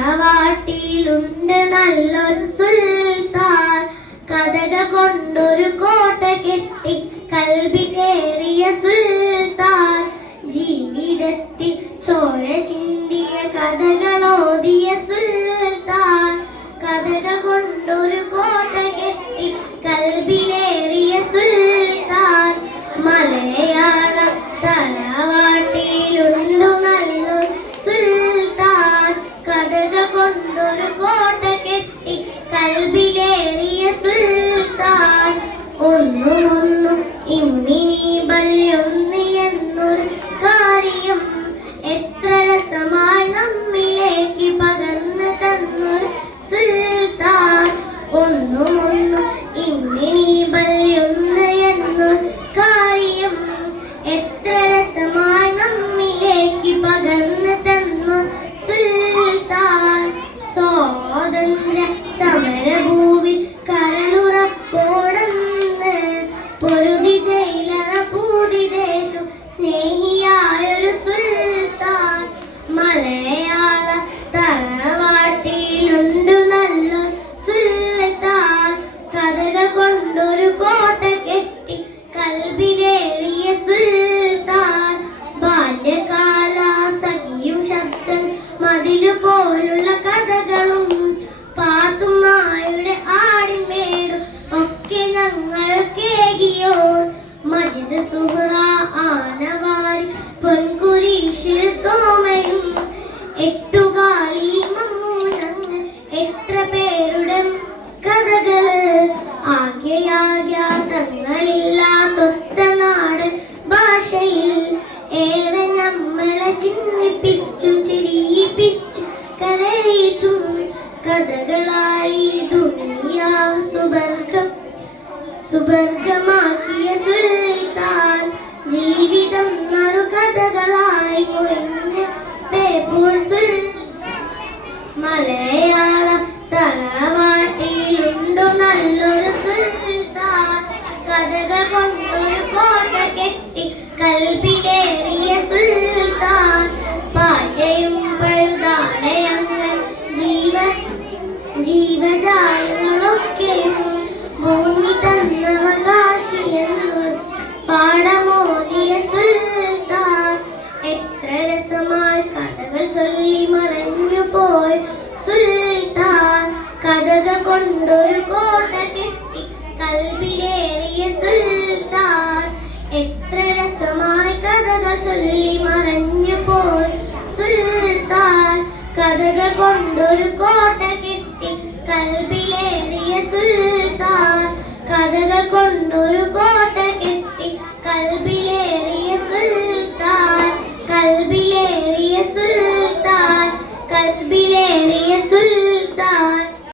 തറവാട്ടിലുണ്ട് നല്ലൊരു സുൽത്താൻ. കഥകൾ കൊണ്ടൊരു കോട്ട കെട്ടി കൽവി കയറിയ സുൽത്താൻ. ജീവിതത്തിൽ ചോര ചിന്തിയ കഥകളോതിയ സുൽത്താൻ. കഥകൾ കൊണ്ടൊരു കൊണ്ടൊരു കോട്ട കെട്ടി കൽബിലേറിയ സുൽത്താൻ. ഒന്നും ഒന്നും ഇമ്മിനി സ്വാതന്ത്ര്യ സമരഭൂവിൽ കരളുറപ്പോടന്ന് പൊരുതി ജയിലറ പൂതി ദേശം സ്നേഹിയായൊരു സുൽത്താൻ. മലയാള തറവാട്ടിയിലുണ്ട് നല്ലൊരു സുൽത്താൻ. കഥകൾ കൊണ്ടൊരു കോട്ട കെട്ടി കൽബിലേറിയ സുൽത്താൻ. ബാല്യകാല ഒക്കെ ഞങ്ങൾ കേകിയോർ മജിദ് സുഹറ എത്ര ഭാഷയിൽ നമ്മളെ ചിന്തിപ്പിച്ചു ചിരിയിപ്പിച്ചു കരയിച്ചും കഥകളായി സുബർഗം സുബർഗമാക്കിയ സുൽത്താൻ ജീവിതം നറുകഥകളായി പൊഴിഞ്ഞ ബേപ്പൂർ സുൽ മലയാള തറവാട്ടിയുണ്ടു നല്ലൊരു സുൽത്താൻ. കഥകൾ കൊണ്ടൊരു കോട്ട കെട്ടി കൽബിലേറിയ ചൊല്ലി മറഞ്ഞു പോയി. സുൽത്താൻ കഥകൾ കൊണ്ടൊരു കോട്ട കെട്ടി. കൽവിലേറിയ സുൽത്താൻ എത്ര രസമായി കഥകൾ ചൊല്ലി മറഞ്ഞു പോയി. സുൽത്താൻ കഥകൾ കൊണ്ടൊരു കോട്ട കെട്ടി. കൽബിലേറിയ